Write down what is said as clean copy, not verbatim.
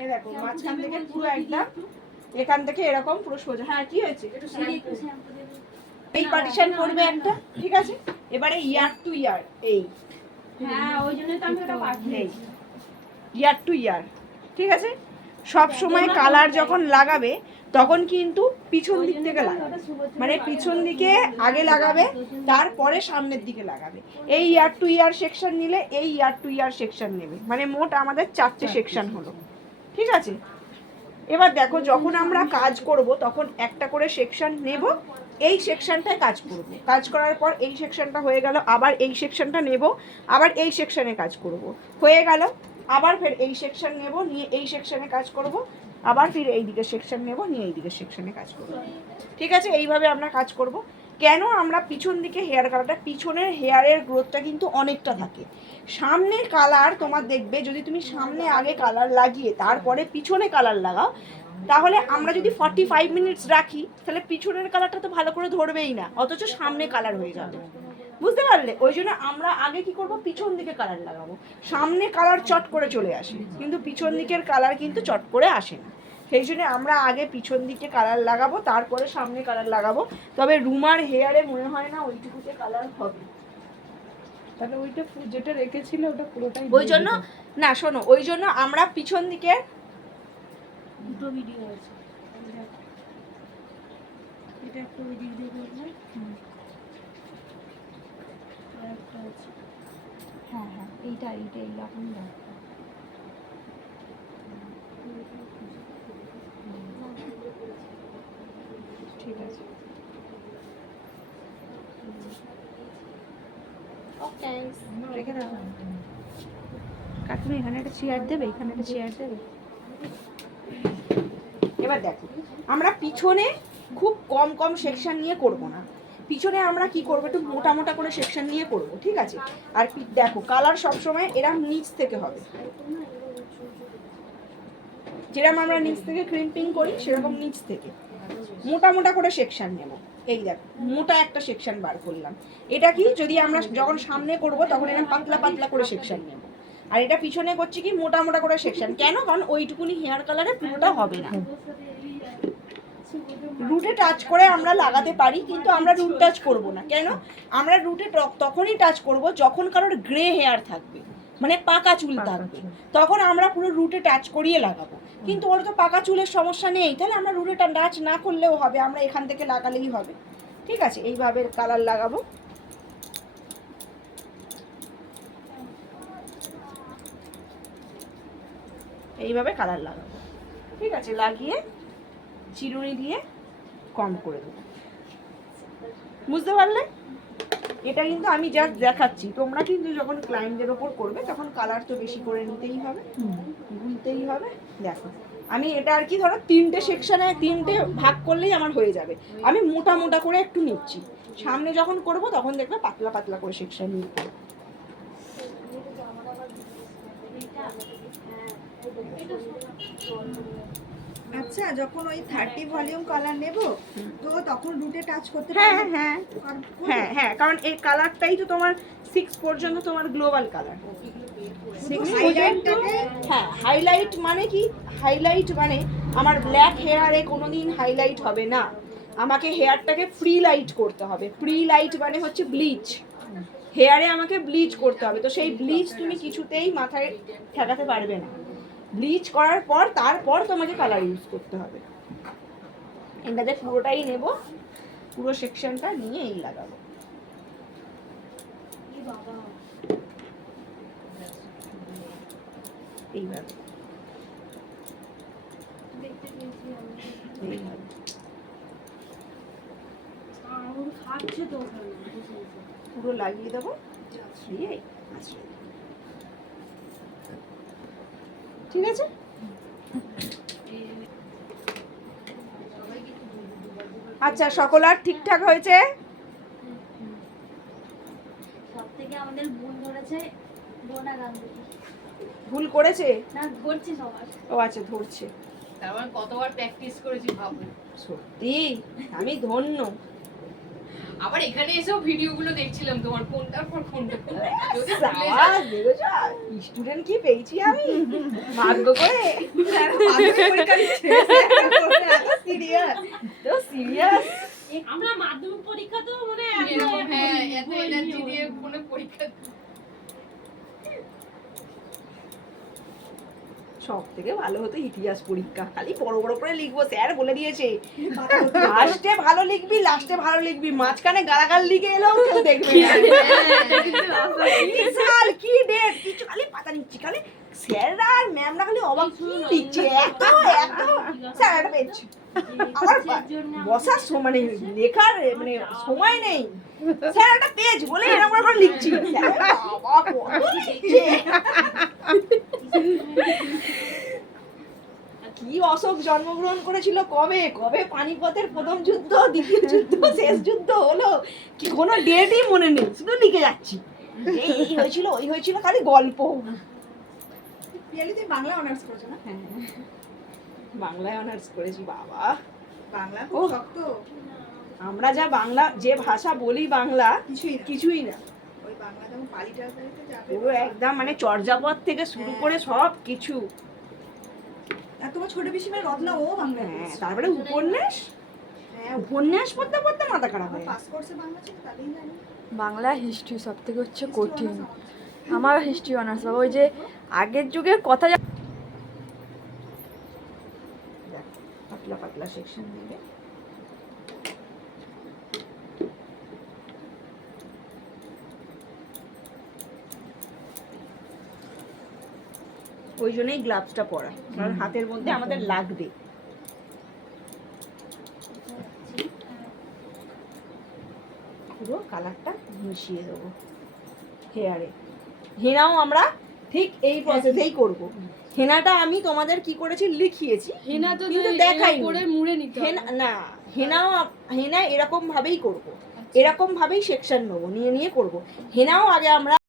এই দেখো মাঝখান থেকে পুরো একদম এখান থেকে এরকম পুরো সোজা। হ্যাঁ কি হয়েছে, এই পার্টিশন করবে একটা, ঠিক আছে। এবারে ইয়ার টু ইয়ার, এই হ্যাঁ ওই জন্য তো আমি ওটা পাঠিয়েছি, ইয়ার টু ইয়ার, ঠিক আছে। সব সময় কালার যখন লাগাবে তখন কিন্তু পিছন দিক থেকে লাগাবে, মানে পিছন দিকে আগে লাগাবে, তারপরে সামনের দিকে লাগাবে। এই ইয়ার টু ইয়ার সেকশন নিলে এই ইয়ার টু ইয়ার সেকশন নেবে, মানে মোট আমাদের 4টে সেকশন হলো, ঠিক আছে। এবার দেখো যখন আমরা কাজ করব তখন একটা করে সেকশন নেব, এই সেকশনটায় কাজ করব, কাজ করার পর এই সেকশনটা হয়ে গেল, আবার এই সেকশনটা নেব, আবার এই সেকশনে কাজ করব, হয়ে গেল, আবার ফের এই সেকশন নেব, নিয়ে এই সেকশনে কাজ করব, আবার ফির এই দিকের সেকশন নেব, নিয়ে এই দিকের সেকশনে কাজ করব, ঠিক আছে। এইভাবে আমরা কাজ করব। কেন আমরা পিছন দিকে হেয়ার কালারটা, পিছনের হেয়ারের গ্রোথটা কিন্তু অনেকটা থাকে। সামনের কালার তোমার দেখবে, যদি তুমি সামনে আগে কালার লাগিয়ে তারপরে পিছনে কালার লাগাও, তাহলে আমরা যদি 45 মিনিটস রাখি তাহলে পিছনের কালারটা তো ভালো করে ধরবেই না, অথচ সামনে কালার হয়ে যাবে, বুঝতে পারলে। ওই জন্য আমরা আগে কি করব, পিছন দিকে কালার লাগাবো। সামনে কালার চট করে চলে আসে, কিন্তু পিছন দিকের কালার কিন্তু চট করে আসে না। সেই জন্য আমরা আগে পিছন দিকে কালার লাগাবো, তারপরে সামনে কালার লাগাবো। তবে রুমার হেয়ারে মনে হয় না ওইটুকুতে কালার হবে। তাহলে ওইটা যেটা রেখেছিল ওটা পুরোটাই ওই জন্য না, শোনো, ওই জন্য আমরা পিছন দিকে দুটো ভিডিও আছে, এটা একটা ওই দিক দিয়ে করলে, আর একটা আছে, হ্যাঁ হ্যাঁ এইটা এইরকম দরকার। ঠিক আছে, ওকে রেখে দাও। কাকুন এখানে একটা চেয়ার দেবে, এখানে একটা চেয়ার দেবে। এবার দেখো আমরা পিছনে খুব কম কম সেকশন নিয়ে করব না, পিছনে আমরা কি করব, একটু মোটা মোটা করে সেকশন নিয়ে করব, ঠিক আছে। আর দেখো কালার সবসময় এরম নিচ থেকে হবে, যেরকম আমরা নিচ থেকে ক্রিম্পিং করি সেরকম নিচ থেকে মোটা মোটা করে সেকশন নেব। এই দেখো মোটা একটা সেকশন বার করলাম, এটা কি যদি আমরা যখন সামনে করব তখন এরকম পাতলা পাতলা করে সেকশন নেব, আর এটা পিছনে করছি কি মোটা মোটা করে সেকশন। কেন, কারণ ওইটুকুনি হেয়ার কালারে পুরোটা হবে না। রুটে টাচ করে আমরা লাগাতে পারি, কিন্তু আমরা রুট টাচ করব না। কেন, আমরা রুটে তখনই টাচ করব যখন কারোর গ্রে হেয়ার থাকবে, মানে পাকা চুল থাকবে, তখন আমরা পুরো রুটে টাচ করিয়ে লাগাবো। কিন্তু ওর তো পাকা চুলের সমস্যা নেই, তাহলে আমরা রুটে টাচ না করলেও হবে, আমরা এখান থেকে লাগালেই হবে, ঠিক আছে। এইভাবে কালার লাগাবো, এইভাবে কালার লাগাবো, ঠিক আছে। লাগিয়ে চিরুনি দিয়ে কম করে দেবো, বুঝতে পারলে। এটা কিন্তু আমি যা দেখাচ্ছি, তোমরা কিন্তু যখন ক্লায়েন্টদের ওপর করবে তখন কালার তো বেশি করে নিতেই হবে, গুলতেই হবে। দেখো আমি এটা আর কি, ধরো 3টে সেকশনে 3টে ভাগ করলেই আমার হয়ে যাবে। আমি মোটা মোটা করে একটু নিচ্ছি, সামনে যখন করব তখন দেখবে পাতলা পাতলা করে সেকশন নিয়ে করবো। আচ্ছা, যখন ওই 30 ভলিউম কালার নেব তো তখন রুটে টাচ করতে হ্যাঁ পারবো? হ্যাঁ হ্যাঁ হ্যাঁ, কারণ এই কালারটাই তো তোমার 6 পর্যন্ত তোমার গ্লোবাল কালার। হ্যাঁ, হাইলাইট মানে কি, হাইলাইট মানে আমার ব্ল্যাক হেয়ারে কোনোদিন হাইলাইট হবে না, আমাকে হেয়ারটাকে ফ্রি লাইট করতে হবে। ফ্রি লাইট মানে হচ্ছে ব্লিচ, হেয়ারে আমাকে ব্লিচ করতে হবে। তো সেই ব্লিচ তুমি কিছুতেই মাথায় ঠেকাতে পারবে না, ব্লিচ করার পর তারপর তোমাকে কালার ইউজ করতে হবে। এটাতে পুরোটাই নেব, পুরো সেকশনটা নিয়ে এই লাগাবো, এইভাবে এইভাবে পুরো লাগিয়ে দেবো, দিয়ে আঁচড়ে দেবো, ঠিক আছে। আচ্ছা, সকল আর ঠিকঠাক হয়েছে? সবথেকে আমাদের ভুল ধরেছে বোনা গাঙ্গুলি, ভুল করেছে না ধরছে সবার। ও আচ্ছা, ধরছে। তার মানে কতবার প্র্যাকটিস করেছি ভাবো। সত্যি আমি ধন্য। আবার এখানে এসেও ভিডিওগুলো দেখছিলাম তোমার কোনটার পর কোনটা যদি ভুলে যাই। সাবাস, দেখেছো? স্টুডেন্ট কি পেয়েছি আমি ভাগ্য করে। সিরিয়াস তো সিরিয়াস। আমরা মাধ্যমিক পরীক্ষা তো মানে এরকম, হ্যাঁ, এত এনার্জি দিয়ে কোনো পরীক্ষা সব থেকে ভালো হতো ইতিহাস পরীক্ষা, খালি বড় বড় করে লিখবো, স্যার বলে দিয়েছে ফার্স্টে ভালো লিখবি, লাস্টে ভালো লিখবি, মাঝখানে গালাগাল লিখে এলেও কেউ দেখবে না। কি সাল, কি ডেট, কিছু খালি পাতা নিচ্ছি, খালি স্যাররা আর ম্যামরা খালি অবাক কি লিখছে, এত স্যার একটা পেজ আমার বসার মানে লেখার মানে সময় নেই, স্যার একটা পেজ বলে এরকম করে লিখছি, স্যার বাবা কত লিখছে। কি অশোক জন্মগ্রহণ করেছিল কবে, কবে পানিপথের প্রথম যুদ্ধ, দ্বিতীয় যুদ্ধ, শেষ যুদ্ধ হলো, কি কোনো ডেটই মনে নেই, শুধু লিখে যাচ্ছি এই হয়েছিল, ওই হয়েছিল, খালি গল্প। পিয়ালি তুই বাংলা অনার্স করেছো না? বাংলায় অনার্স করেছি বাবা। বাংলা খুব ও। শক্ত, আমরা যা বাংলা যে ভাষা বলি বাংলা কিছুই না। কিছুই না, ওই বাংলা যখন পালিটার বাড়িতে যাবে, পুরো একদম মানে চর্যাপদ থেকে শুরু করে সব কিছু। আর তোমার ছোট পিসিমার রত্না ও বাংলা হ্যাঁ, তারপরে উপন্যাস, হ্যাঁ, উপন্যাস পড়তে পড়তে মাথা খারাপ হয়ে গেছে। পাস কোর্সে বাংলা ছিল তাহলেই জানি। বাংলা হিস্ট্রি সব থেকে হচ্ছে কঠিন। আমার হিস্ট্রি অনার্স বাবা, ওই যে আগের যুগের কথা দেখ, পাতলা পাতলা সেকশন নেবে। ওই জন্যই গ্লাভসটা পরা, কারণ হাতের মধ্যে আমাদের লাগবে। পুরো কালারটা মিশিয়ে দেবো হেয়ারে। হেনাও আমরা ঠিক এই প্রসেসেই করব। হেনাটা আমি তোমাদের কি করেছি লিখিয়েছি, হেনা তো কিন্তু দেখাই দেখাইনি। করে মুড়ে নিতে হবে। হেনা না, হেনা এরকম ভাবেই করব, এরকম ভাবেই সেকশন নেবো, নিয়ে নিয়ে করব। হেনাও আগে আমরা